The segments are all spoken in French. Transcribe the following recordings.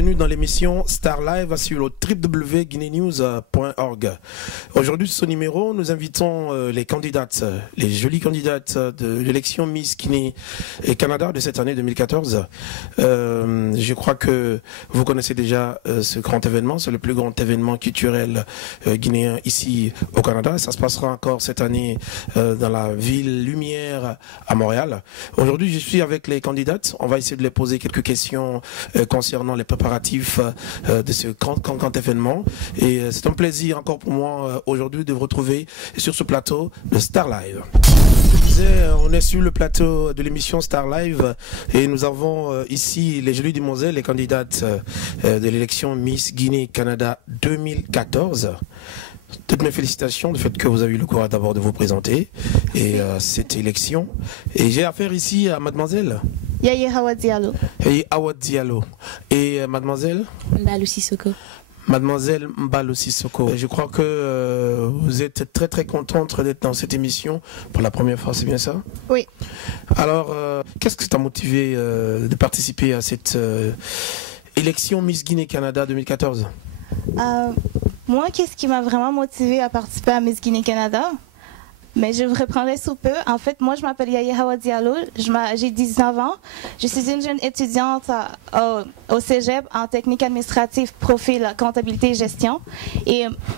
bienvenue dans l'émission Star Live sur le www.guineanews.org. Aujourd'hui, sur ce numéro, nous invitons les candidates, les jolies candidates de l'élection Miss Guinée et Canada de cette année 2014. Je crois que vous connaissez déjà ce grand événement, c'est le plus grand événement culturel guinéen ici au Canada. Ça se passera encore cette année dans la ville Lumière à Montréal. Aujourd'hui, je suis avec les candidates. On va essayer de les poser quelques questions concernant les préparatifs de ce grand événement. Et c'est un plaisir encore pour moi aujourd'hui de vous retrouver sur ce plateau de Star Live. On est sur le plateau de l'émission Star Live et nous avons ici les jolies demoiselles, les candidates de l'élection Miss Guinée-Canada 2014. Toutes mes félicitations du fait que vous avez eu le courage d'abord de vous présenter et cette élection. Et j'ai affaire ici à mademoiselle Yaya Hawa Diallo. Yaya Hawa Diallo. Et mademoiselle Mbalou Sissoko. Mademoiselle Mbalou Sissoko. Je crois que vous êtes très très contente d'être dans cette émission pour la première fois, c'est bien ça? Oui. Alors, qu'est-ce que t'a motivé de participer à cette élection Miss Guinée-Canada 2014? Moi, qu'est-ce qui m'a vraiment motivée à participer à Miss Guinée-Canada? Mais je vous reprendrai sous peu. En fait, moi, je m'appelle Yaya Hawa Diallo. J'ai 19 ans. Je suis une jeune étudiante au Cégep en technique administrative, profil comptabilité et gestion.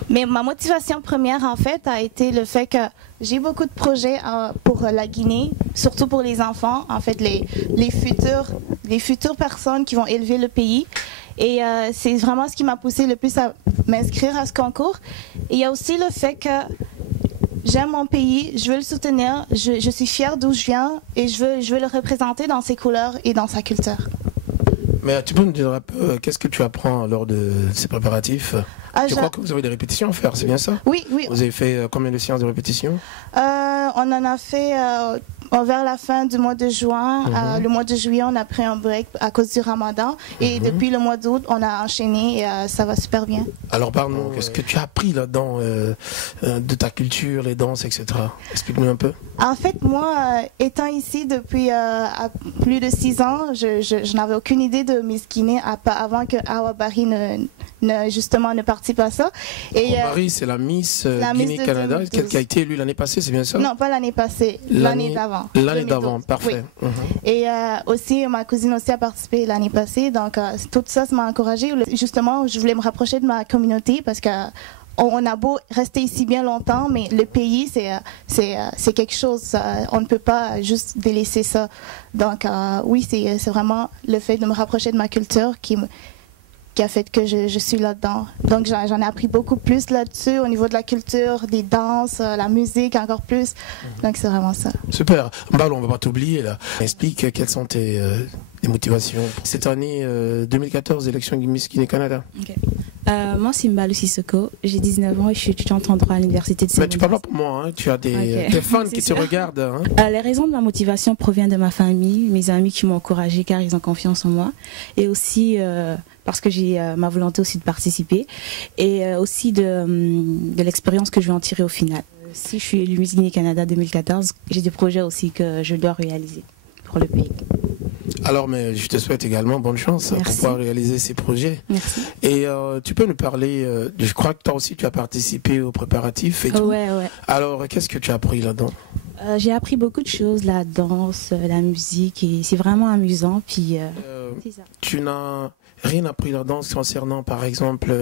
Mais ma motivation première, en fait, a été le fait que j'ai beaucoup de projets pour la Guinée, surtout pour les enfants, en fait, les futures personnes qui vont élever le pays. Et c'est vraiment ce qui m'a poussé le plus à m'inscrire à ce concours. Et il y a aussi le fait que j'aime mon pays, je veux le soutenir, je suis fière d'où je viens et je veux le représenter dans ses couleurs et dans sa culture. Mais tu peux nous dire un peu, qu'est-ce que tu apprends lors de ces préparatifs? Je crois que vous avez des répétitions à faire, c'est bien ça? Oui, oui. Vous avez fait combien de séances de répétition? On en a fait vers la fin du mois de juin. Le mois de juillet, on a pris un break à cause du ramadan. Et depuis le mois d'août, on a enchaîné et ça va super bien. Alors, pardon, qu'est-ce que tu as appris là-dedans de ta culture, les danses, etc. Explique-nous un peu. En fait, moi, étant ici depuis plus de 6 ans, je n'avais aucune idée de Miss Guinée avant que Awa Barry justement ne participe à ça. Awa Barry, c'est la Miss Guinée-Canada, qui a été élue l'année passée, c'est bien ça? Non, pas l'année passée, l'année d'avant. L'année d'avant, parfait. Oui. Et aussi, ma cousine aussi a participé l'année passée, donc tout ça m'a encouragée. Justement, je voulais me rapprocher de ma communauté parce que on a beau rester ici bien longtemps, mais le pays, c'est quelque chose, on ne peut pas juste délaisser ça. Donc oui, c'est vraiment le fait de me rapprocher de ma culture qui a fait que je suis là-dedans. Donc j'en ai appris beaucoup plus là-dessus, au niveau de la culture, des danses, la musique, encore plus. Donc c'est vraiment ça. Super. Mbalou, on ne va pas t'oublier là. Explique quelles sont tes motivations pour cette année 2014, élection Miss Guinée-Canada. Okay. Moi, c'est Mbalou Sissoko. J'ai 19 ans et je suis étudiante en droit à l'université de Sénégal. Mais tu parles pas pour moi, hein. Tu as des fans qui te regardent. Hein. Les raisons de ma motivation proviennent de ma famille, mes amis qui m'ont encouragée car ils ont confiance en moi. Et aussi parce que j'ai ma volonté aussi de participer. Et aussi de l'expérience que je vais en tirer au final. Si je suis élue Miss Guinée-Canada 2014, j'ai des projets aussi que je dois réaliser pour le pays. Alors, mais je te souhaite également bonne chance pour pouvoir réaliser ces projets. Merci. Et tu peux nous parler, je crois que toi aussi tu as participé aux préparatifs et tout. Ouais. Alors, qu'est-ce que tu as appris là-dedans? J'ai appris beaucoup de choses, la danse, la musique, et c'est vraiment amusant. Puis, tu n'as rien appris là-dedans concernant, par exemple,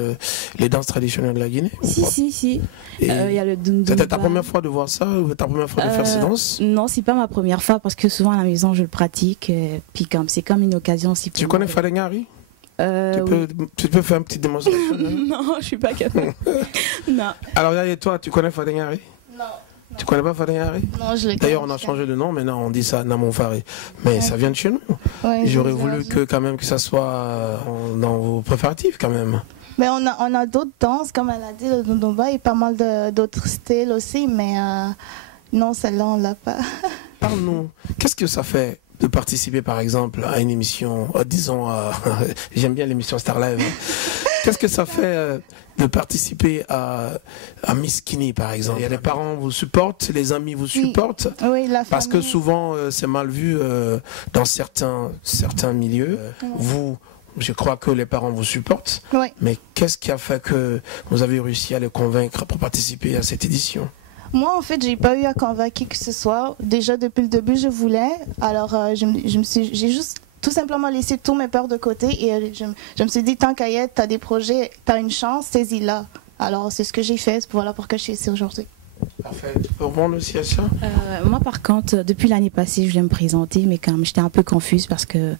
les danses traditionnelles de la Guinée? Si. Il y a le dundumba. C'était ta première fois de voir ça ou ta première fois de faire ces danses? Non, c'est pas ma première fois parce que souvent à la maison je le pratique. Puis c'est comme une occasion aussi. Tu connais Fadengari? Tu peux faire une petite démonstration? Non, je suis pas capable. Non. Alors, et toi, tu connais Fadengari? Non. Tu connais pas Fadengari? Non, je le connais. D'ailleurs, on a changé de nom, maintenant on dit ça Namon Faré. Mais ça vient de chez nous. Ouais, j'aurais voulu que quand même que ça soit dans vos préparatifs quand même. Mais on a d'autres danses, comme elle a dit, le dundumba et pas mal d'autres styles aussi, mais non, celle-là, on l'a pas. Parle-nous, qu'est-ce que ça fait de participer par exemple à une émission, disons, j'aime bien l'émission Star Live. Qu'est-ce que ça fait de participer à Miss Guinée par exemple? Il y a les parents vous supportent, les amis vous supportent. Oui, la famille. Parce que souvent c'est mal vu dans certains milieux. Je crois que les parents vous supportent. Oui. Mais qu'est-ce qui a fait que vous avez réussi à les convaincre pour participer à cette édition? Moi, en fait, j'ai pas eu à convaincre qui que ce soit. Déjà, depuis le début, je voulais. Alors, j'ai juste tout simplement laissé tous mes peurs de côté et je me suis dit, tant qu'à y être, t'as des projets, t'as une chance, saisis-la. Alors, c'est ce que j'ai fait. Voilà pourquoi je suis ici aujourd'hui. Parfait. Tu peux reprendre aussi à ça? Moi, par contre, depuis l'année passée, je voulais me présenter, mais comme j'étais un peu confuse parce que,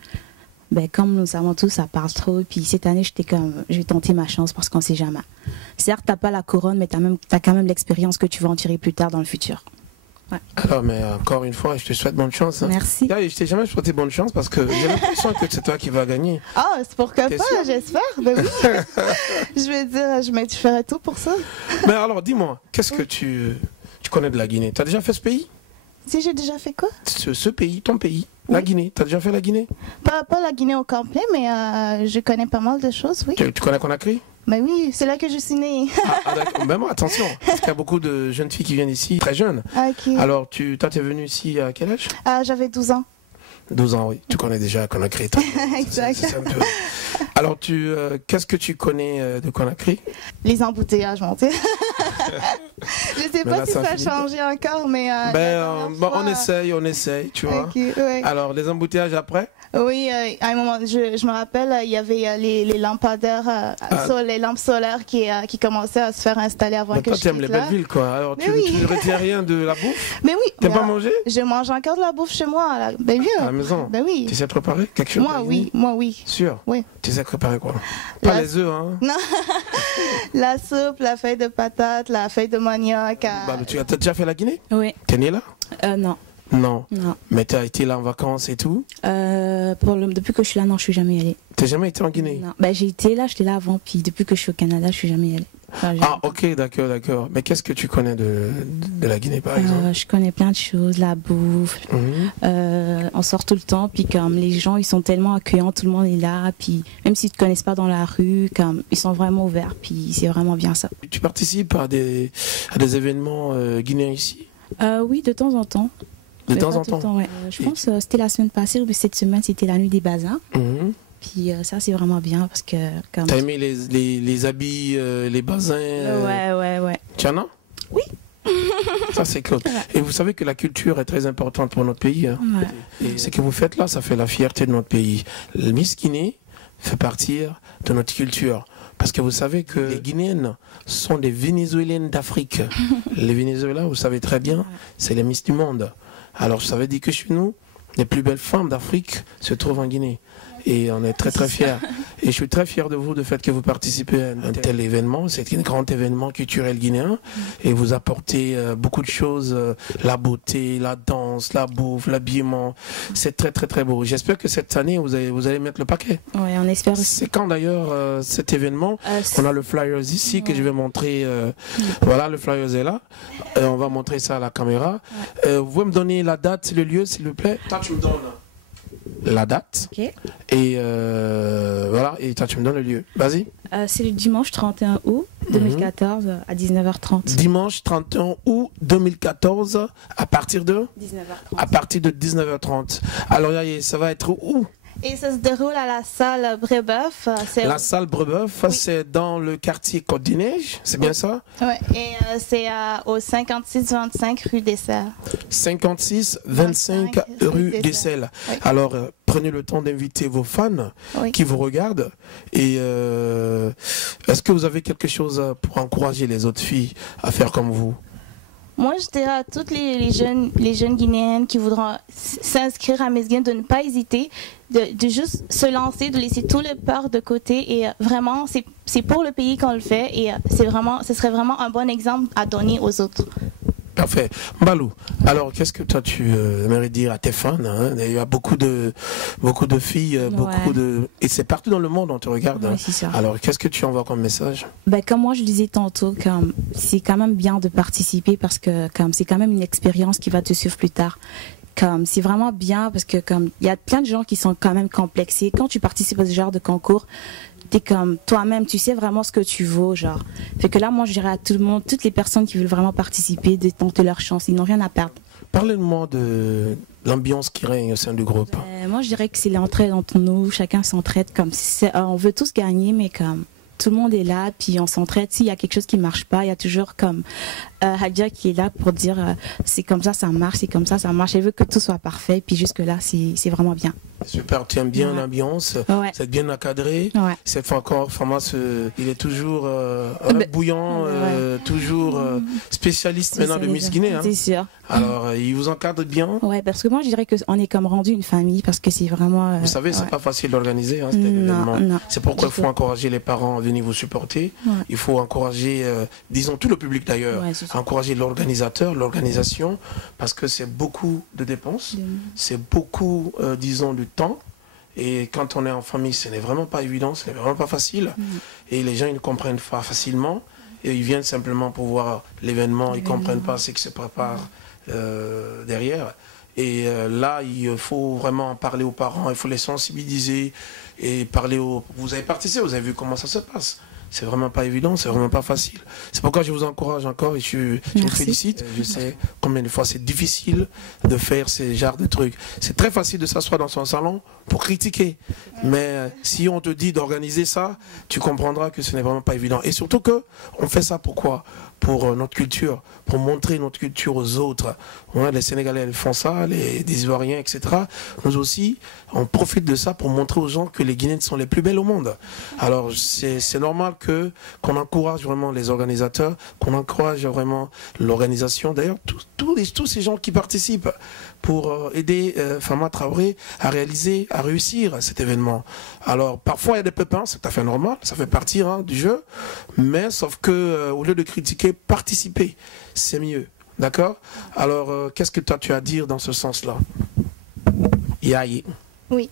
comme nous savons tous, ça parle trop. Puis cette année, je vais tenter ma chance parce qu'on ne sait jamais. Certes, tu n'as pas la couronne, mais tu as quand même l'expérience que tu vas en tirer plus tard dans le futur. Ouais. Alors, mais encore une fois, je te souhaite bonne chance. Hein. Merci. Je t'ai jamais souhaité bonne chance parce que j'ai l'impression que c'est toi qui vas gagner. Ah, c'est pourquoi pas, j'espère. Ben oui. Je veux dire, je ferai tout pour ça. Mais alors, dis-moi, qu'est-ce que tu connais de la Guinée? Tu as déjà fait ce pays? Si, j'ai déjà fait quoi? Ce pays, ton pays, oui. La Guinée. Tu as déjà fait la Guinée? Pas la Guinée au complet, mais je connais pas mal de choses, oui. Tu connais Conakry? Ben oui, c'est là que je suis née. D'accord. Ben moi, attention, parce qu'il y a beaucoup de jeunes filles qui viennent ici, très jeunes. Okay. Alors, tu es venue ici à quel âge? J'avais 12 ans. 12 ans, oui. Tu connais déjà Conakry. Exact. C'est un peu... Alors, qu'est-ce que tu connais de Conakry? Les embouteillages, mon Dieu. Je sais pas si ça a changé encore, mais... on essaye, tu vois. Okay, ouais. Alors, les embouteillages après? Oui, à un moment, je me rappelle, il y avait les lampadaires, les lampes solaires qui commençaient à se faire installer avant que je quitte là. Toi, tu aimes les belles villes, quoi. Alors, tu ne retiens rien de la bouffe? Mais oui. T'aimes pas manger? Je mange encore de la bouffe chez moi. Ben oui. À la maison? Ben oui. Tu sais préparer quelque chose? Moi, oui. Sûr? Oui. Tu sais préparer quoi? Pas les œufs, hein? Non. La soupe, la feuille de patate, la feuille de manioc. Tu as déjà fait la Guinée? Oui. T'es né là? Non. Non. Mais tu as été là en vacances et tout? Depuis que je suis là, non, je suis jamais allée. T'as jamais été en Guinée? Non. J'étais là avant, puis depuis que je suis au Canada, je suis jamais allée. Ok, d'accord. Mais qu'est-ce que tu connais de la Guinée, par exemple? Je connais plein de choses, la bouffe. On sort tout le temps, puis comme les gens, ils sont tellement accueillants, tout le monde est là, puis même s'ils te connaissent pas dans la rue, comme ils sont vraiment ouverts, puis c'est vraiment bien ça. Tu participes à des événements guinéens ici? Oui, de temps en temps. De temps en temps. Ouais. Je pense que c'était la semaine passée ou cette semaine, c'était la nuit des bazars. Puis ça, c'est vraiment bien parce que... T'as aimé les habits, les bazins? Ouais. Tu en as? Oui. Ça, c'est cool. Et vous savez que la culture est très importante pour notre pays. Hein. Ouais. Et ce que vous faites là, ça fait la fierté de notre pays. Le Miss Guinée fait partie de notre culture. Parce que vous savez que les Guinéennes sont des Vénézuéliennes d'Afrique. Les Vénézuéliens, vous savez très bien, c'est les Miss du monde. Alors, ça veut dire que chez nous, les plus belles femmes d'Afrique se trouvent en Guinée. Et on est très très fiers. Et je suis très fier de vous, du fait que vous participez à un tel événement. C'est un grand événement culturel guinéen. Et vous apportez beaucoup de choses, la beauté, la danse, la bouffe, l'habillement. C'est très très très beau. J'espère que cette année, vous allez mettre le paquet. Oui, on espère aussi. C'est quand d'ailleurs cet événement? On a le flyers ici que je vais montrer. Voilà, le flyers est là. On va montrer ça à la caméra. Vous pouvez me donner la date, le lieu, s'il vous plaît? Toi, tu me donnes la date. Okay. Et voilà, et toi tu me donnes le lieu. Vas-y. C'est le dimanche 31 août 2014 à 19h30. Dimanche 31 août 2014 à partir de 19h30. À partir de 19h30. Alors ça va être où? Et ça se déroule à la salle Brébeuf. La salle Brébeuf, c'est dans le quartier Côte-des-Neiges, c'est bien ça? Oui, et c'est au 56-25 rue des Selles. 56-25 rue des Selles. Oui. Alors, prenez le temps d'inviter vos fans qui vous regardent. Et est-ce que vous avez quelque chose pour encourager les autres filles à faire comme vous? Moi, je dirais à toutes les jeunes Guinéennes qui voudront s'inscrire à Miss Guinée de ne pas hésiter, de juste se lancer, de laisser tout le peur de côté. Et vraiment, c'est pour le pays qu'on le fait. Et ce serait vraiment un bon exemple à donner aux autres. Parfait. Mbalou, alors qu'est-ce que toi tu aimerais dire à tes fans, hein? Il y a beaucoup de filles, et c'est partout dans le monde on te regarde. Oui, hein? Alors qu'est-ce que tu envoies comme message? Comme moi je disais tantôt, c'est quand même bien de participer parce que c'est quand même une expérience qui va te suivre plus tard. C'est vraiment bien parce que il y a plein de gens qui sont quand même complexés. Quand tu participes à ce genre de concours, t'es comme toi-même, tu sais vraiment ce que tu vaux, genre. Fait que là, moi, je dirais à tout le monde, toutes les personnes qui veulent vraiment participer, de tenter leur chance, ils n'ont rien à perdre. Parlez-moi de l'ambiance qui règne au sein du groupe. Moi, je dirais que c'est l'entraide entre nous. Chacun s'entraide comme on veut tous gagner, mais comme tout le monde est là, puis on s'entraide. S'il y a quelque chose qui marche pas, il y a toujours comme Hadja qui est là pour dire c'est comme ça marche, c'est comme ça marche. Elle veut que tout soit parfait, puis jusque là c'est vraiment bien. Super, tu aimes bien l'ambiance, c'est bien encadré. Cette fois encore, Famas, il est toujours bouillant, toujours spécialiste maintenant de Miss Guinée. C'est sûr. Alors, il vous encadre bien. Ouais, parce que moi je dirais qu'on est comme rendu une famille, parce que c'est vraiment. Vous savez, c'est pas facile d'organiser cet événement. C'est pourquoi il faut encourager les parents à venir vous supporter. Il faut encourager, disons tout le public d'ailleurs, encourager l'organisateur, l'organisation, parce que c'est beaucoup de dépenses, c'est beaucoup, disons, de temps. Et quand on est en famille, ce n'est vraiment pas évident, ce n'est vraiment pas facile. Et les gens, ils ne comprennent pas facilement. Et ils viennent simplement pour voir l'événement, ils ne comprennent pas ce qui se prépare derrière. Et là, il faut vraiment parler aux parents, il faut les sensibiliser et parler aux... Vous avez participé, vous avez vu comment ça se passe. C'est vraiment pas évident, c'est vraiment pas facile. C'est pourquoi je vous encourage encore et je vous félicite. Je sais combien de fois c'est difficile de faire ces genres de trucs. C'est très facile de s'asseoir dans son salon pour critiquer. Mais si on te dit d'organiser ça, tu comprendras que ce n'est vraiment pas évident. Et surtout que on fait ça pourquoi ? Pour notre culture, pour montrer notre culture aux autres. Les Sénégalais ils font ça, les Ivoiriens, etc. Nous aussi, on profite de ça pour montrer aux gens que les Guinéennes sont les plus belles au monde. Alors c'est normal qu'on encourage vraiment les organisateurs, qu'on encourage vraiment l'organisation. D'ailleurs, tous ces gens qui participent pour aider Fama Traoré à réussir cet événement. Alors parfois il y a des pépins, c'est tout à fait normal, ça fait partie du jeu, mais sauf que au lieu de critiquer, participer, c'est mieux. D'accord? Alors qu'est-ce que toi tu as à dire dans ce sens-là? Yaye. Oui.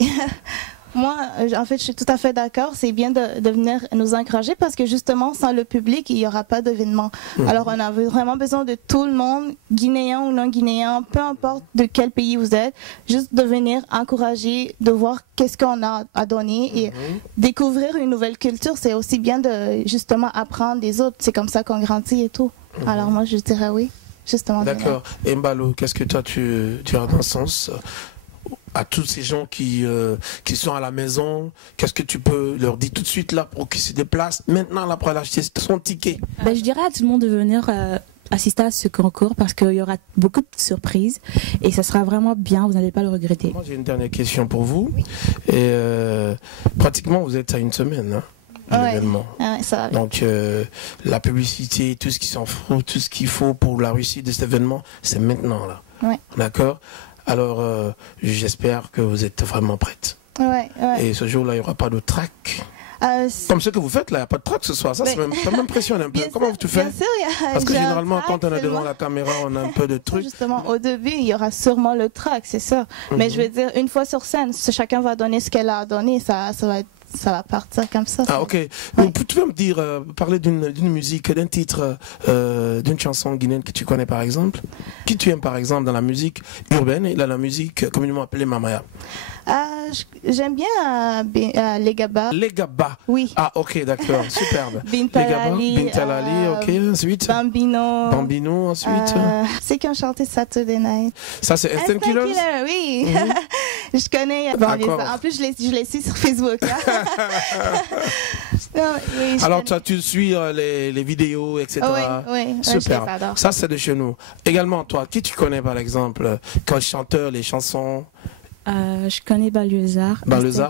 Moi, en fait, je suis tout à fait d'accord. C'est bien de venir nous encourager parce que justement, sans le public, il n'y aura pas d'événement. Alors, on a vraiment besoin de tout le monde, guinéen ou non guinéen, peu importe de quel pays vous êtes, juste de venir encourager, de voir qu'est-ce qu'on a à donner et découvrir une nouvelle culture. C'est aussi bien de justement apprendre des autres. C'est comme ça qu'on grandit et tout. Alors, moi, je dirais oui, justement. D'accord. Et Mbalo, qu'est-ce que toi, tu as dans ce sens à tous ces gens qui sont à la maison, qu'est-ce que tu peux leur dire tout de suite là pour qu'ils se déplacent maintenant là pour aller acheter son ticket? Je dirais à tout le monde de venir assister à ce concours parce qu'il y aura beaucoup de surprises et ça sera vraiment bien, vous n'allez pas le regretter. Moi j'ai une dernière question pour vous. Et pratiquement vous êtes à une semaine l'événement. Ça va. Donc la publicité, tout ce qui s'en fout, tout ce qu'il faut pour la réussite de cet événement, c'est maintenant là. D'accord? Alors, j'espère que vous êtes vraiment prête. Et ce jour-là, il n'y aura pas de track. Comme ce que vous faites là, il n'y a pas de track ce soir. Ça, ça m'impressionne un peu. Comment tu fais? Parce que généralement, quand on est devant la caméra, on a un peu de trucs. Justement, au début, il y aura sûrement le track, c'est ça. Mais je veux dire, une fois sur scène, chacun va donner ce qu'elle a donné. Ça va partir comme ça. Ah, ok. Tu peux me dire, parler d'une musique, d'un titre, d'une chanson guinéenne que tu connais par exemple? Qui tu aimes par exemple dans la musique urbaine et dans la musique communément appelée Mamaya? J'aime bien Les Gaba. Les Gaba? Oui. Ah, ok, d'accord, superbe. Bintalali, ok, ensuite. Bambino. Bambino, ensuite. C'est qui ont chanté Saturday Night. Ça, c'est Instant Killers? Oui. Je connais. En plus, je les suis sur Facebook. Alors, toi, tu suis les vidéos, etc. Oui. Super. Ça, c'est de chez nous. Également, toi, qui tu connais, par exemple, comme chanteur, les chansons? Je connais Baluzar,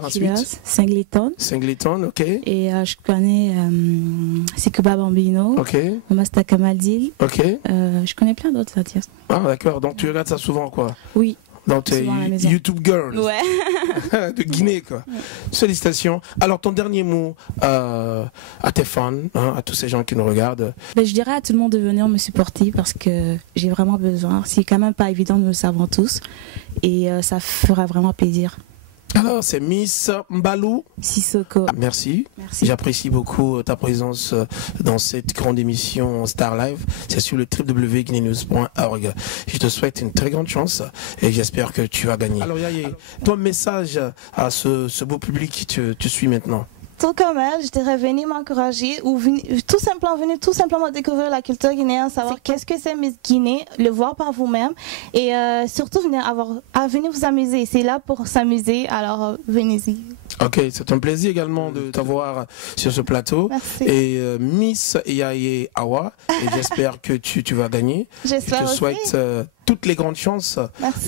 ensuite. Singleton, ok. Et je connais Sikuba Bambino, ok. Masta Kamaldil. Ok. Je connais plein d'autres artistes. Ah, d'accord. Donc, tu regardes ça souvent, quoi? Oui. Donc, tu es YouTube Girl de Guinée, quoi. Félicitations. Alors, ton dernier mot à tes fans, à tous ces gens qui nous regardent? Je dirais à tout le monde de venir me supporter parce que j'ai vraiment besoin. C'est quand même pas évident, nous le savons tous. Et ça fera vraiment plaisir. Alors, c'est Miss Mbalou Sissoko. Merci. J'apprécie beaucoup ta présence dans cette grande émission Star Live. C'est sur le www.guineanews.org. Je te souhaite une très grande chance et j'espère que tu vas gagner. Alors, Yaye, ton message à ce beau public qui te suit maintenant? tout comme elle, je dirais venez m'encourager ou venez tout simplement découvrir la culture guinéenne, savoir qu'est-ce que c'est Miss Guinée, le voir par vous-même et surtout venir vous amuser. C'est là pour s'amuser, alors venez-y. Ok, c'est un plaisir également de t'avoir sur ce plateau. Merci. Et Miss Yaye Awa, et j'espère que tu vas gagner. J'espère Je te souhaite toutes les grandes chances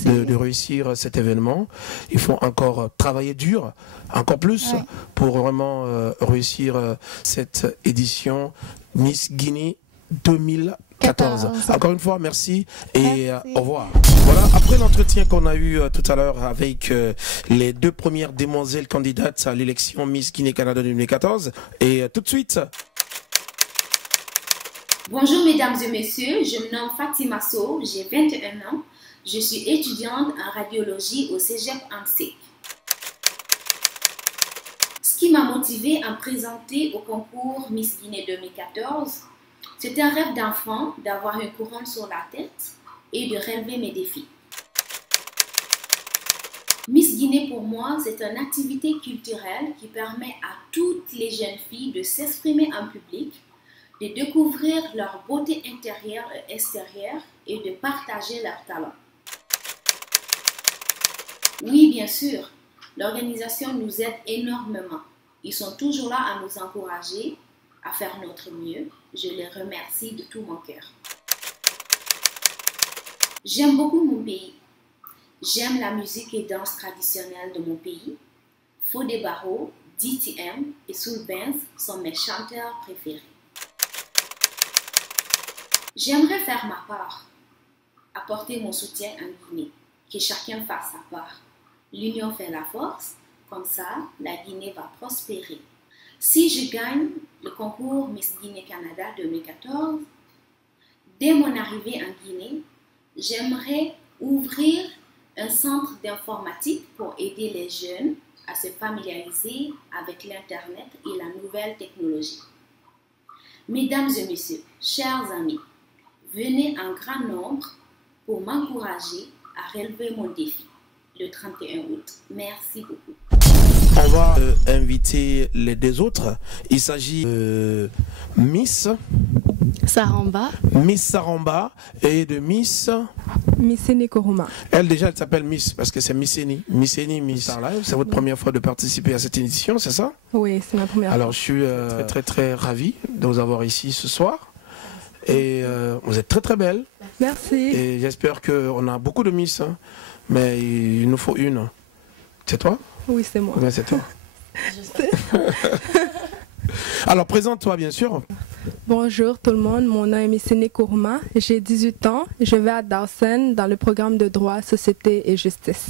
de réussir cet événement. Il faut encore travailler dur, encore plus, pour vraiment réussir cette édition Miss Guinée 2014. Encore une fois, merci et au revoir. Voilà, après l'entretien qu'on a eu tout à l'heure avec les deux premières demoiselles candidates à l'élection Miss Guinée Canada 2014, et tout de suite... Bonjour mesdames et messieurs, je me nomme Fatima Sow, j'ai 21 ans, je suis étudiante en radiologie au Cégep ANSEC. Ce qui m'a motivée à me présenter au concours Miss Guinée 2014, c'est un rêve d'enfant d'avoir une couronne sur la tête et de relever mes défis. Miss Guinée pour moi, c'est une activité culturelle qui permet à toutes les jeunes filles de s'exprimer en public, de découvrir leur beauté intérieure et extérieure et de partager leurs talents. Oui, bien sûr, l'organisation nous aide énormément. Ils sont toujours là à nous encourager, à faire notre mieux. Je les remercie de tout mon cœur. J'aime beaucoup mon pays. J'aime la musique et danse traditionnelle de mon pays. Fodé Barreau, DTM et Soul Benz sont mes chanteurs préférés. J'aimerais faire ma part, apporter mon soutien en Guinée, que chacun fasse sa part. L'union fait la force, comme ça, la Guinée va prospérer. Si je gagne le concours Miss Guinée Canada 2014, dès mon arrivée en Guinée, j'aimerais ouvrir un centre d'informatique pour aider les jeunes à se familiariser avec l'Internet et la nouvelle technologie. Mesdames et messieurs, chers amis, venez en grand nombre pour m'encourager à relever mon défi le 31 août. Merci beaucoup. On va inviter les deux autres. Il s'agit de Miss Saramba. Miss Saramba et de Miss Missene Koroma. Elle déjà, elle s'appelle Miss parce que c'est Misseni. Miss Starlive. C'est votre première fois de participer à cette édition, c'est ça? Oui, c'est ma première fois. Alors je suis très ravi de vous avoir ici ce soir. Et vous êtes très belle. Merci. Et j'espère qu'on a beaucoup de Miss, hein, mais il nous faut une. C'est toi? Oui, c'est moi. Oui, c'est toi. Alors, présente-toi, bien sûr. Bonjour tout le monde, mon nom est Missene Koroma, j'ai 18 ans, je vais à Dawson dans le programme de droit, société et justice.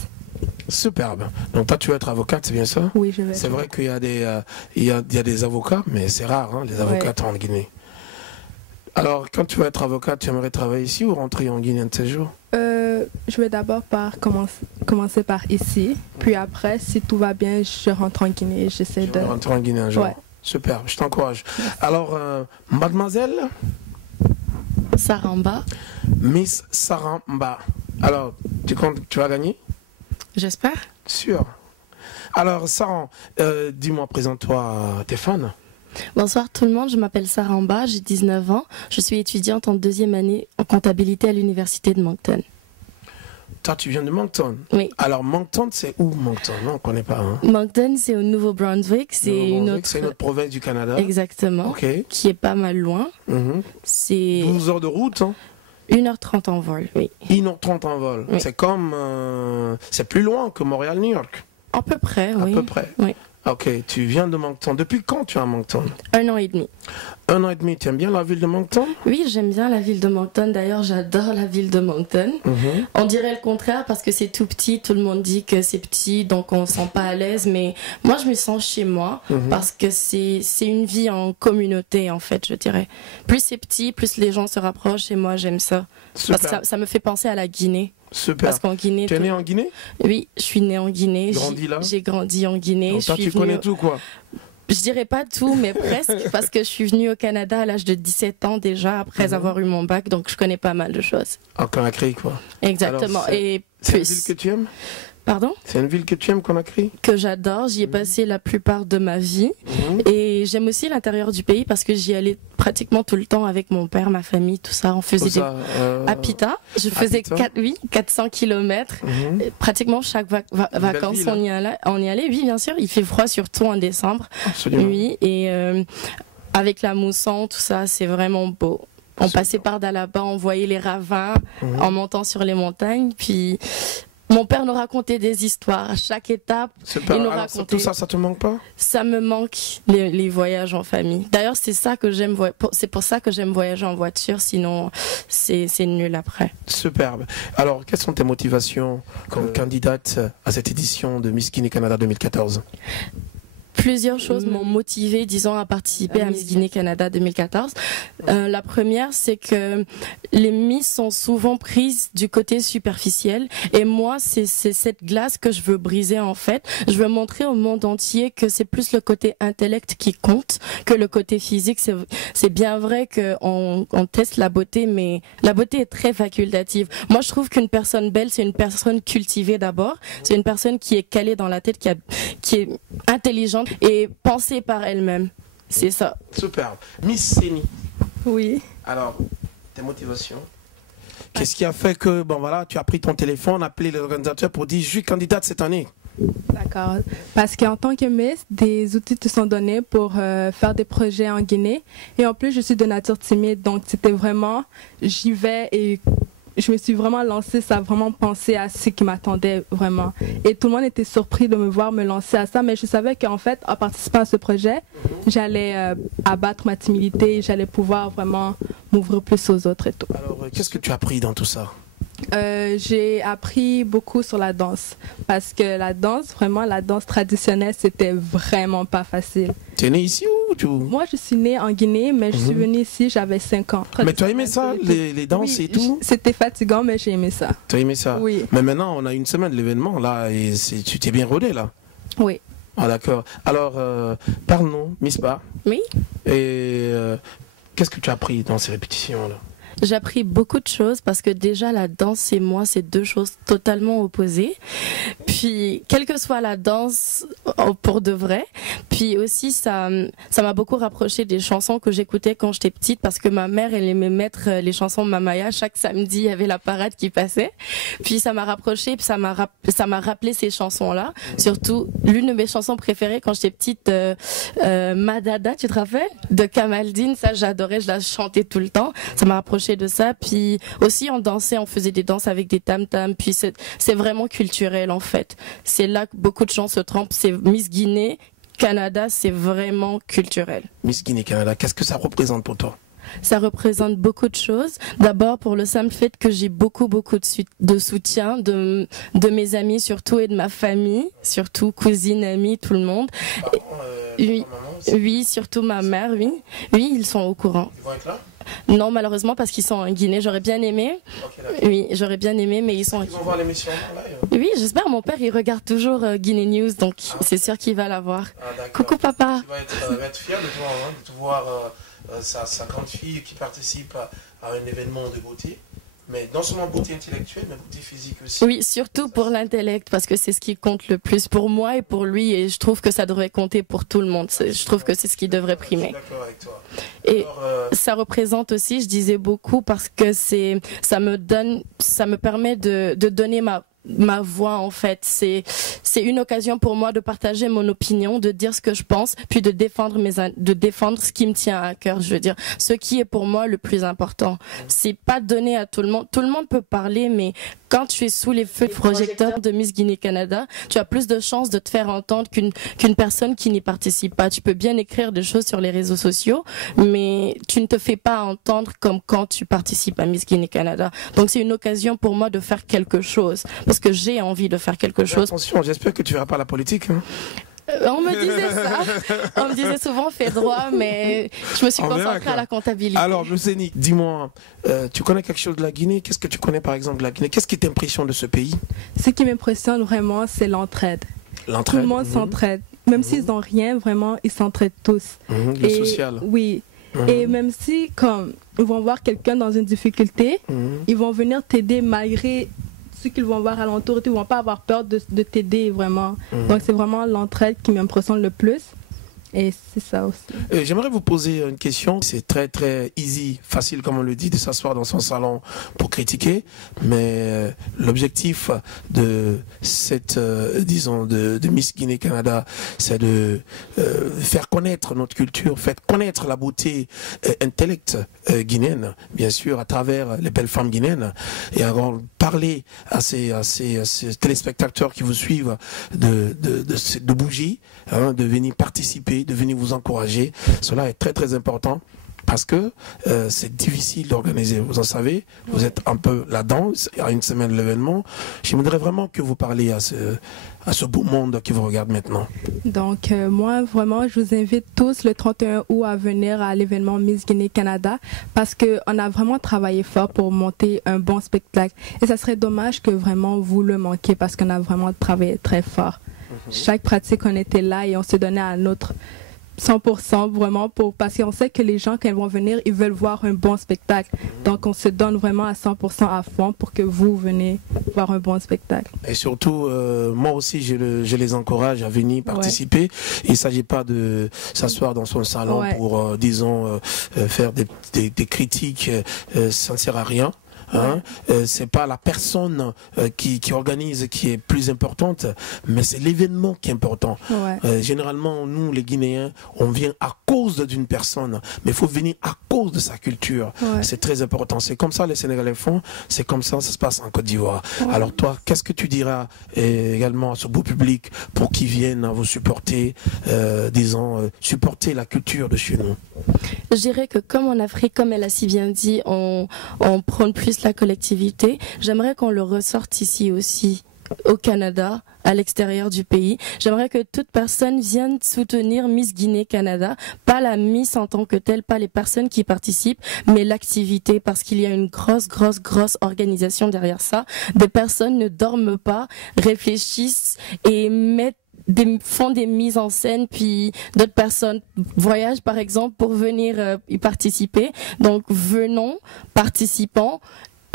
Superbe. Donc toi, tu vas être avocate, c'est bien ça? Oui, je vais. C'est vrai qu'il y a des avocats, mais c'est rare, hein, les avocats en Guinée. Alors, quand tu vas être avocate, tu aimerais travailler ici ou rentrer en Guinée un de ces jours? Je vais d'abord commencer par ici, puis après, si tout va bien, je rentre en Guinée. J'essaie de rentrer en Guinée un jour. Ouais. Super, je t'encourage. Alors, mademoiselle Saramba. Miss Saramba. Alors, tu vas gagner? J'espère. Sûr. Alors, Sarah, dis-moi, présente-toi à tes fans. Bonsoir tout le monde, je m'appelle Saramba, j'ai 19 ans. Je suis étudiante en 2e année en comptabilité à l'université de Moncton. Toi, tu viens de Moncton? Oui. Alors, Moncton, c'est où Moncton? Non, on ne connaît pas. Hein. Moncton, c'est au Nouveau-Brunswick. C'est une autre province du Canada. Exactement. Ok. Qui est pas mal loin. C'est 12 heures de route. Hein. 1h30 en vol, oui. 1h30 en vol. Oui. C'est comme... c'est plus loin que Montréal-New York. À peu près, oui. À peu près. Oui. Ok, tu viens de Moncton. Depuis quand tu es à Moncton? 1 an et demi. 1 an et demi. Tu aimes bien la ville de Moncton? Oui, j'aime bien la ville de Moncton. D'ailleurs, j'adore la ville de Moncton. On dirait le contraire parce que c'est tout petit. Tout le monde dit que c'est petit, donc on ne se sent pas à l'aise. Mais moi, je me sens chez moi parce que c'est une vie en communauté, en fait, je dirais. Plus c'est petit, plus les gens se rapprochent et moi, j'aime ça. Super. Parce que ça me fait penser à la Guinée. Super. Parce qu'en Guinée... Tu es né en Guinée? Oui, je suis née en Guinée. Grandi là? J'ai grandi en Guinée. Donc toi, tu connais tout, quoi? Je dirais pas tout, mais presque, parce que je suis venue au Canada à l'âge de 17 ans déjà, après avoir eu mon bac, donc je connais pas mal de choses. En Conakry, quoi. Exactement. Alors, et c'est une ville que tu aimes? Pardon? C'est une ville que tu aimes, Conakry? Que j'adore, j'y ai passé la plupart de ma vie. Et j'aime aussi l'intérieur du pays parce que j'y allais pratiquement tout le temps avec mon père, ma famille, tout ça. On faisait à Pita. Je faisais 400 km. Pratiquement chaque vacances, ville, on y allait. Oui, bien sûr. Il fait froid, surtout en décembre. Absolument. Oui, et avec la mousson, tout ça, c'est vraiment beau. On passait par Dalaba, on voyait les ravins en montant sur les montagnes. Puis mon père nous racontait des histoires. À chaque étape, il nous racontait. Tout ça, ça te manque pas? Ça me manque, les voyages en famille. D'ailleurs, c'est ça que j'aime. C'est pour ça que j'aime voyager en voiture. Sinon, c'est nul après. Superbe. Alors, quelles sont tes motivations comme candidate à cette édition de Miss Guinée Canada 2014? Plusieurs choses m'ont motivée, disons, à participer à Miss Guinée Canada 2014. La première, c'est que les Miss sont souvent prises du côté superficiel. Et moi, c'est cette glace que je veux briser, en fait. Je veux montrer au monde entier que c'est plus le côté intellect qui compte que le côté physique. C'est bien vrai qu'on teste la beauté, mais la beauté est très facultative. Moi, je trouve qu'une personne belle, c'est une personne cultivée d'abord. C'est une personne qui est calée dans la tête, qui est intelligente et pensée par elle-même. C'est ça. Superbe. Miss Séni. Oui. Alors, tes motivations? Qu'est-ce qui a fait que, bon voilà, tu as pris ton téléphone, appelé l'organisateur pour dire je suis candidate cette année? D'accord. Parce qu'en tant que Miss, des outils te sont donnés pour faire des projets en Guinée. Et en plus, je suis de nature timide, donc c'était vraiment, j'y vais et je me suis vraiment lancée, ça a vraiment pensé à ce qui m'attendait vraiment. Et tout le monde était surpris de me voir me lancer à ça, mais je savais qu'en fait, en participant à ce projet, j'allais abattre ma timidité, j'allais pouvoir vraiment m'ouvrir plus aux autres et tout. Alors, qu'est-ce que tu as appris dans tout ça? J'ai appris beaucoup sur la danse, parce que la danse, vraiment la danse traditionnelle, c'était vraiment pas facile. Tu es né ici ou tu... Moi, je suis née en Guinée, mais je suis venue ici, j'avais 5 ans. Mais tu as aimé ça, les danses et tout? C'était fatigant, mais j'ai aimé ça. Tu as aimé ça? Oui. Mais maintenant, on a une semaine de l'événement, là, et tu t'es bien rodé, là? Oui. Ah, d'accord. Alors, parle-nous, Miss Ba. Oui. Et qu'est-ce que tu as appris dans ces répétitions-là? J'ai appris beaucoup de choses parce que déjà la danse et moi, c'est deux choses totalement opposées. Puis, quelle que soit la danse pour de vrai, puis aussi ça m'a beaucoup rapproché des chansons que j'écoutais quand j'étais petite parce que ma mère, elle aimait mettre les chansons de Mamaya. Chaque samedi, il y avait la parade qui passait. Puis ça m'a rapproché, puis ça m'a rappelé ces chansons-là. Surtout, l'une de mes chansons préférées quand j'étais petite, Madada, tu te rappelles? De Kamaldine, ça j'adorais, je la chantais tout le temps. Ça m'a rapproché de ça. Puis aussi on dansait, on faisait des danses avec des tam-tams. Puis c'est vraiment culturel en fait. C'est là que beaucoup de gens se trompent. C'est Miss Guinée Canada, c'est vraiment culturel. Miss Guinée Canada, qu'est-ce que ça représente pour toi? Ça représente beaucoup de choses. D'abord pour le simple fait que j'ai beaucoup de soutien de mes amis surtout et de ma famille, surtout cousines, amis, tout le monde. Oui, surtout ma mère, oui. Oui, ils sont au courant. Ils vont être là? Non, malheureusement, parce qu'ils sont en Guinée. J'aurais bien aimé. Okay, oui, j'aurais bien aimé, mais ils sont... Ils vont voir l'émission live? Oui, j'espère. Mon père, il regarde toujours Guinée News, donc c'est sûr qu'il va la voir. Coucou, papa. Il va être fier de toi, hein, de te voir sa grande fille qui participe à un événement de beauté. Mais non seulement beauté intellectuelle, mais beauté physique aussi. Oui, surtout pour l'intellect, parce que c'est ce qui compte le plus pour moi et pour lui, et je trouve que ça devrait compter pour tout le monde. Je trouve que c'est ce qui devrait primer. Je suis d'accord avec toi. Et ça représente aussi, je disais beaucoup, parce que ça me permet de donner ma voix en fait. C'est une occasion pour moi de partager mon opinion, de dire ce que je pense, puis de défendre ce qui me tient à cœur. Je veux dire, ce qui est pour moi le plus important. C'est pas donné à tout le monde. Tout le monde peut parler, mais quand tu es sous les feux de projecteurs de Miss Guinée Canada, tu as plus de chances de te faire entendre qu'une personne qui n'y participe pas. Tu peux bien écrire des choses sur les réseaux sociaux, mais tu ne te fais pas entendre comme quand tu participes à Miss Guinée Canada. Donc c'est une occasion pour moi de faire quelque chose, parce que j'ai envie de faire quelque chose. Attention, j'espère que tu verras pas la politique. Hein. On me disait ça. On me disait souvent fais droit, mais je me suis concentrée à la comptabilité. Alors, Séni, dis-moi, tu connais quelque chose de la Guinée? Qu'est-ce que tu connais par exemple de la Guinée? Qu'est-ce qui t'impressionne de ce pays? Ce qui m'impressionne vraiment, c'est l'entraide. L'entraide. Tout le monde s'entraide. Même s'ils n'ont rien, vraiment, ils s'entraident tous. Le social. Oui. Et même si, comme, ils vont voir quelqu'un dans une difficulté, ils vont venir t'aider malgré ceux qu'ils vont voir alentour, ils vont pas avoir peur de t'aider vraiment. Donc c'est vraiment l'entraide qui m'impressionne le plus. Et c'est ça aussi. J'aimerais vous poser une question. C'est très très easy, facile comme on le dit, de s'asseoir dans son salon pour critiquer. Mais l'objectif de cette, disons, de Miss Guinée-Canada, c'est de faire connaître notre culture, faire connaître la beauté intellect guinéenne, bien sûr, à travers les belles femmes guinéennes. Et alors parler à ces téléspectateurs qui vous suivent de bouger, hein, de venir participer, de venir vous encourager. Cela est très très important parce que c'est difficile d'organiser. Vous en savez, vous êtes un peu là-dedans, à une semaine de l'événement. J'aimerais vraiment que vous parliez à ce beau monde qui vous regarde maintenant. Donc moi vraiment je vous invite tous le 31 août à venir à l'événement Miss Guinée-Canada parce qu'on a vraiment travaillé fort pour monter un bon spectacle et ça serait dommage que vraiment vous le manquiez parce qu'on a vraiment travaillé très fort. Chaque pratique, on était là et on se donnait à notre 100% vraiment parce qu'on sait que les gens, quand ils vont venir, ils veulent voir un bon spectacle. Donc, on se donne vraiment à 100% à fond pour que vous venez voir un bon spectacle. Et surtout, moi aussi, je les encourage à venir participer. Il ne s'agit pas de s'asseoir dans son salon pour, disons, faire des critiques. Ça ne sert à rien. Hein? C'est pas la personne qui organise qui est plus importante, mais c'est l'événement qui est important. Généralement, nous, les Guinéens, on vient à cause d'une personne, mais il faut venir à cause de sa culture. C'est très important. C'est comme ça les Sénégalais font, c'est comme ça se passe en Côte d'Ivoire. Alors toi, qu'est-ce que tu diras également à ce beau public pour qu'ils viennent vous supporter, disons, supporter la culture de chez nous? Je dirais que comme en Afrique, comme elle a si bien dit, on prône plus la collectivité. J'aimerais qu'on le ressorte ici aussi, au Canada, à l'extérieur du pays. J'aimerais que toute personne vienne soutenir Miss Guinée-Canada, pas la Miss en tant que telle, pas les personnes qui participent, mais l'activité, parce qu'il y a une grosse organisation derrière ça. Des personnes ne dorment pas, réfléchissent et font des mises en scène, puis d'autres personnes voyagent par exemple pour venir y participer. Donc venons, participants,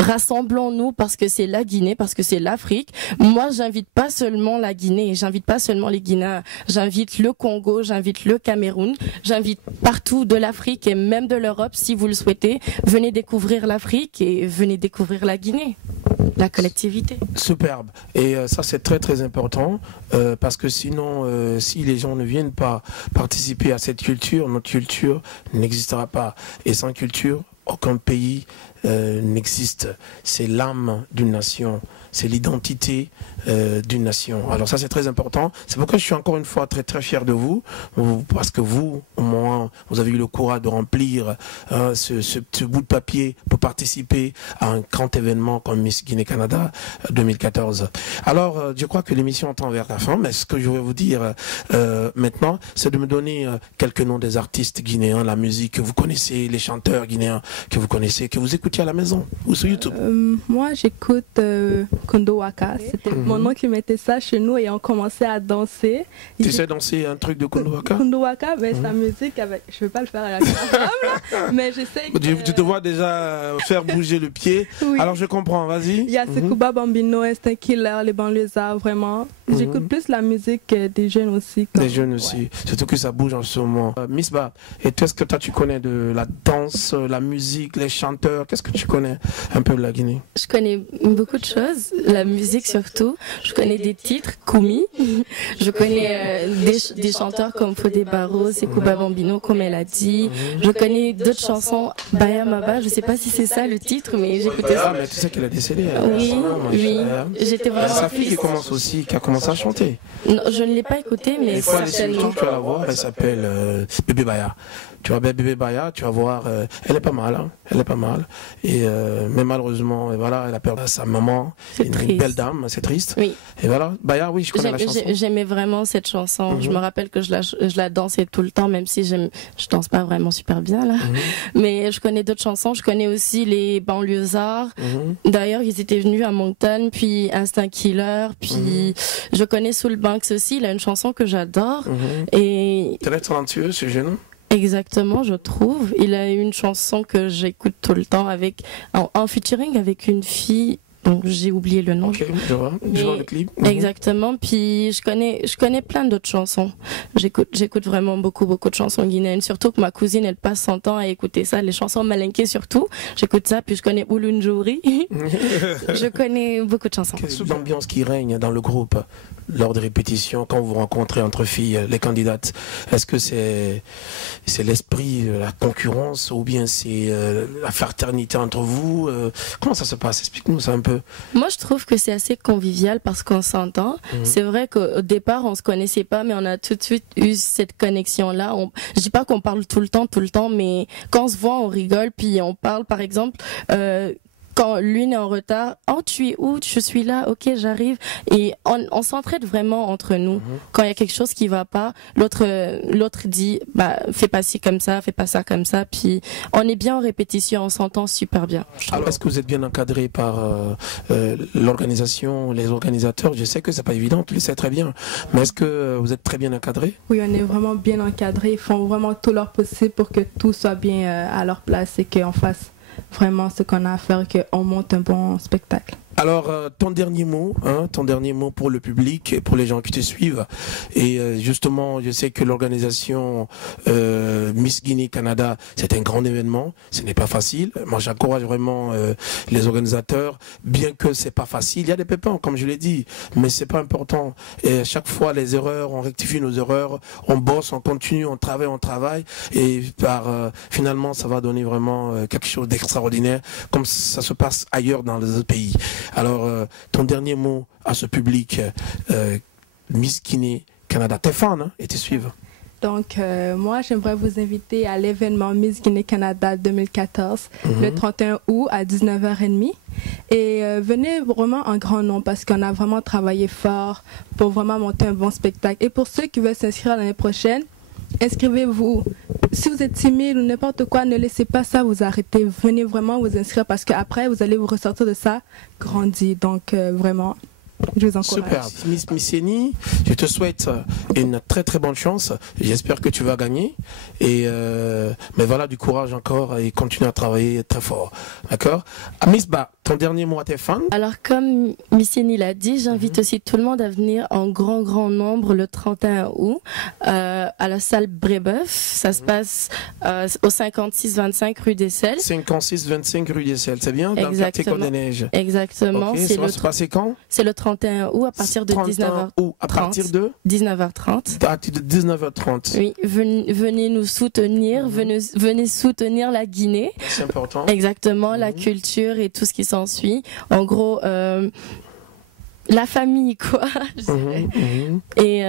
rassemblons-nous parce que c'est la Guinée, parce que c'est l'Afrique. Moi, j'invite pas seulement la Guinée, j'invite pas seulement les Guinéens, j'invite le Congo, j'invite le Cameroun, j'invite partout de l'Afrique et même de l'Europe si vous le souhaitez. Venez découvrir l'Afrique et venez découvrir la Guinée. La collectivité. Superbe. Et ça, c'est très très important parce que sinon, si les gens ne viennent pas participer à cette culture, notre culture n'existera pas. Et sans culture, aucun pays n'existe. C'est l'âme d'une nation, c'est l'identité d'une nation. Alors ça, c'est très important. C'est pourquoi je suis encore une fois très très fier de vous, parce que vous, au moins, vous avez eu le courage de remplir ce bout de papier pour participer à un grand événement comme Miss Guinée-Canada 2014. Alors, je crois que l'émission tend vers la fin, mais ce que je vais vous dire maintenant, c'est de me donner quelques noms des artistes guinéens, la musique que vous connaissez, les chanteurs guinéens que vous connaissez, que vous écoutez à la maison ou sur YouTube. Moi, j'écoute Kondo Waka. C'était mon oncle qui mettait ça chez nous et on commençait à danser. Tu sais danser un truc de Kondo Waka? Kondo Waka, ben, sa musique avec... Je ne vais pas le faire à la caméra, mais je sais que... Tu te vois déjà faire bouger le pied. Oui. Alors je comprends, vas-y. Il y a Sekouba Bambino, Instinct Killer, les banlieusards, vraiment. J'écoute plus la musique des jeunes aussi. Des jeunes aussi, surtout que ça bouge en ce moment. Miss Ba, et qu'est-ce que toi tu connais de la danse, la musique, les chanteurs? Qu'est-ce que tu connais un peu de la Guinée? Je connais beaucoup de choses, la musique surtout. Je connais des titres, Koumi. Je connais des chanteurs comme Fodé Barro, Sekouba Bambino, comme elle a dit. Je connais d'autres chansons, Baya Maba, je ne sais pas si c'est ça le titre, mais j'écoutais ça. Ah, mais tu sais qu'elle a décédé. Oui. J'étais vraiment... Sa fille qui a commencé à chanter. Non, je ne l'ai pas écoutée, mais certainement. Tu vas la voir, elle s'appelle Bébé Baya. Tu vas Bébé Baya, tu vas voir, elle est pas mal, hein, elle est pas mal. Et mais malheureusement, voilà, elle a perdu sa maman, une belle dame, c'est triste. Oui. Et voilà, Baya, oui, je connais la chanson. J'aimais vraiment cette chanson. Je me rappelle que je la dansais tout le temps, même si je danse pas vraiment super bien là. Mais je connais d'autres chansons. Je connais aussi les banlieusards. D'ailleurs, ils étaient venus à Moncton, puis Instinct Killer, puis je connais Soul Banks aussi. Il a une chanson que j'adore. Et très talentueux, ce jeune. Exactement, je trouve. Il a une chanson que j'écoute tout le temps en featuring avec une fille donc j'ai oublié le nom. Ok, je vois le clip. Exactement, puis je connais plein d'autres chansons. J'écoute vraiment beaucoup de chansons guinéennes, surtout que ma cousine, elle passe son temps à écouter ça, les chansons malinquées surtout. J'écoute ça, puis je connais Oulunjouri. Je connais beaucoup de chansons. Quelle est l'ambiance qui règne dans le groupe lors des répétitions, quand vous rencontrez entre filles, les candidates? Est-ce que c'est l'esprit, la concurrence, ou bien c'est la fraternité entre vous? Comment ça se passe? Explique-nous ça un peu. Moi, je trouve que c'est assez convivial parce qu'on s'entend. C'est vrai qu'au départ, on se connaissait pas, mais on a tout de suite eu cette connexion-là. Je dis pas qu'on parle tout le temps, mais quand on se voit, on rigole, puis on parle, par exemple, quand l'une est en retard, oh tu es où? Je suis là, ok j'arrive. Et on s'entraide vraiment entre nous. Quand il y a quelque chose qui va pas, l'autre dit bah fais pas ci comme ça, fais pas ça comme ça. Puis on est bien en répétition, on s'entend super bien. Alors est-ce que vous êtes bien encadré par l'organisation, les organisateurs? Je sais que c'est pas évident, tu le sais très bien. Mais est-ce que vous êtes très bien encadré? Oui, on est vraiment bien encadré. Ils font vraiment tout leur possible pour que tout soit bien à leur place et qu'on fasse vraiment ce qu'on a à faire, qu'on monte un bon spectacle. Alors, ton dernier mot pour le public et pour les gens qui te suivent. Et justement, je sais que l'organisation Miss Guinée Canada, c'est un grand événement. Ce n'est pas facile. Moi, j'encourage vraiment les organisateurs, bien que c'est pas facile. Il y a des pépins, comme je l'ai dit, mais c'est pas important. Et chaque fois, les erreurs, on rectifie nos erreurs, on bosse, on continue, on travaille, et finalement, ça va donner vraiment quelque chose d'extraordinaire, comme ça se passe ailleurs dans les autres pays. Alors, ton dernier mot à ce public, Miss Guinée Canada, tes fans et te suivent. Donc, moi, j'aimerais vous inviter à l'événement Miss Guinée Canada 2014, le 31 août à 19h30. Et venez vraiment en grand nombre parce qu'on a vraiment travaillé fort pour vraiment monter un bon spectacle. Et pour ceux qui veulent s'inscrire l'année prochaine, inscrivez-vous. Si vous êtes timide ou n'importe quoi, ne laissez pas ça vous arrêter. Venez vraiment vous inscrire parce qu'après, vous allez vous ressortir de ça grandi. Donc, vraiment, je vous encourage. Super. Miss Misieni, je te souhaite une très très bonne chance. J'espère que tu vas gagner. Mais voilà, du courage encore et continue à travailler très fort. D'accord? Miss Ba, ton dernier mot à tes fans? Alors, comme Misieni l'a dit, j'invite aussi tout le monde à venir en grand nombre le 31 août à la salle Brébeuf. Ça se passe au 56-25 rue des Selles. 56-25 rue des Selles, c'est bien? Dans le quartier Côte des Neiges. Exactement. Okay, ça va se passer quand? C'est le 31 août à partir de 19h30. À partir de 19h30. À partir de 19h30. Oui, venez nous soutenir, venez soutenir la Guinée. C'est important. Exactement, la culture et tout ce qui s'ensuit. En gros, la famille, quoi. Et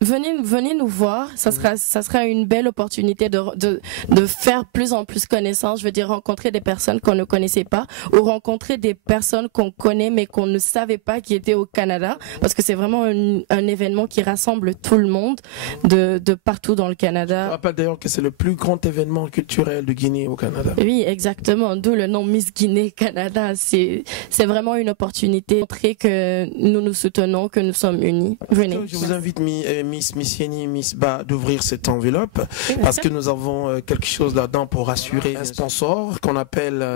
venez nous voir. Ça sera une belle opportunité de faire plus en plus connaissance. Je veux dire, rencontrer des personnes qu'on ne connaissait pas ou rencontrer des personnes qu'on connaît mais qu'on ne savait pas qui étaient au Canada. Parce que c'est vraiment un événement qui rassemble tout le monde de partout dans le Canada. Je rappelle d'ailleurs que c'est le plus grand événement culturel de Guinée au Canada. Oui, exactement. D'où le nom Miss Guinée Canada. C'est vraiment une opportunité de montrer que nous nous soutenons, que nous sommes unis. Venez. Je vous invite, Miss Misieni, Miss Ba, d'ouvrir cette enveloppe parce que nous avons quelque chose là-dedans pour assurer un sponsor qu'on appelle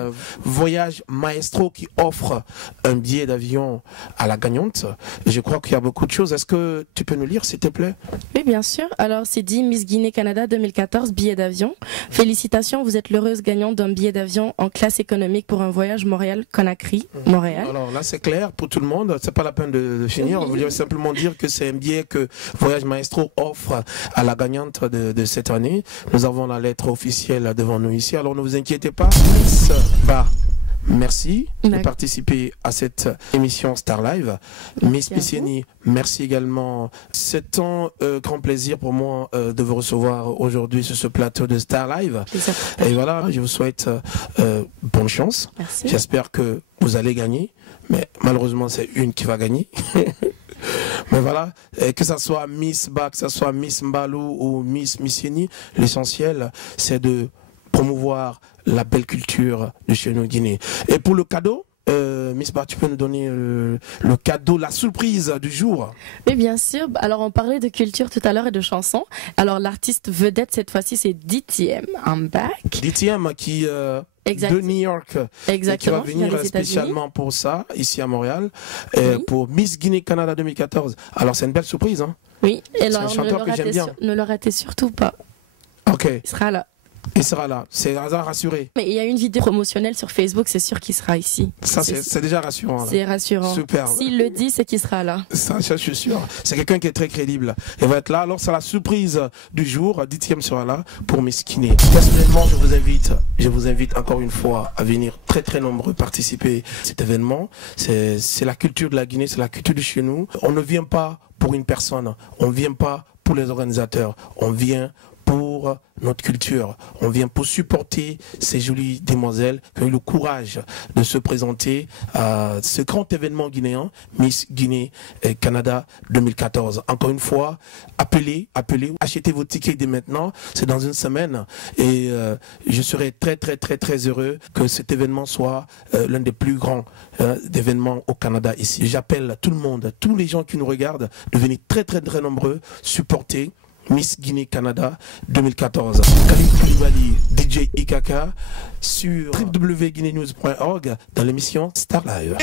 Voyage Maestro qui offre un billet d'avion à la gagnante. Je crois qu'il y a beaucoup de choses. Est-ce que tu peux nous lire, s'il te plaît? Oui, bien sûr. Alors, c'est dit Miss Guinée Canada 2014, billet d'avion. Félicitations, vous êtes l'heureuse gagnante d'un billet d'avion en classe économique pour un voyage Montréal-Conakry. Montréal. Alors là, c'est clair pour tout le monde. C'est pas la peine de finir. On veut simplement dire que c'est un billet que Voyage Maestro offre à la gagnante de cette année. Nous avons la lettre officielle devant nous ici. Alors ne vous inquiétez pas. Miss Ba, merci de participer à cette émission Star Live. Miss Misieni, merci également. C'est un grand plaisir pour moi de vous recevoir aujourd'hui sur ce plateau de Star Live. Et voilà, je vous souhaite bonne chance. J'espère que vous allez gagner. Mais malheureusement, c'est une qui va gagner. Mais voilà, que ça soit Miss Ba, que ça soit Miss Mbalou ou Miss Misieni, l'essentiel, c'est de promouvoir la belle culture de chez nous, Guinée. Et pour le cadeau, Miss Ba, tu peux nous donner le cadeau, la surprise du jour? Oui, bien sûr. Alors, on parlait de culture tout à l'heure et de chansons. Alors, l'artiste vedette, cette fois-ci, c'est DTM. I'm back. DTM qui de New York. Exactement. Qui va venir spécialement pour ça, ici à Montréal, pour Miss Guinée Canada 2014. Alors c'est une belle surprise. Hein. Oui, et c'est un chanteur que j'aime bien. Ne le ratez surtout pas. Ok. Il sera là. Il sera là, c'est rassuré. Mais il y a une vidéo promotionnelle sur Facebook, c'est sûr qu'il sera ici. Ça, c'est déjà rassurant. C'est rassurant. Super. S'il le dit, c'est qu'il sera là. Ça, je suis sûr. C'est quelqu'un qui est très crédible. Il va être là. Alors, c'est la surprise du jour. 10e sera là pour Miss Guinée. Personnellement, je vous invite encore une fois à venir très très nombreux participer à cet événement. C'est la culture de la Guinée, c'est la culture de chez nous. On ne vient pas pour une personne. On ne vient pas pour les organisateurs. On vient pour notre culture. On vient pour supporter ces jolies demoiselles qui ont eu le courage de se présenter à ce grand événement guinéen, Miss Guinée Canada 2014. Encore une fois, appelez, achetez vos tickets dès maintenant. C'est dans une semaine et je serai très très très très heureux que cet événement soit l'un des plus grands événements au Canada ici. J'appelle tout le monde, tous les gens qui nous regardent, de venir très très très nombreux supporter Miss Guinée Canada 2014. Khalid Koulibaly, DJ Ikaka sur www.guinenews.org dans l'émission Star Live.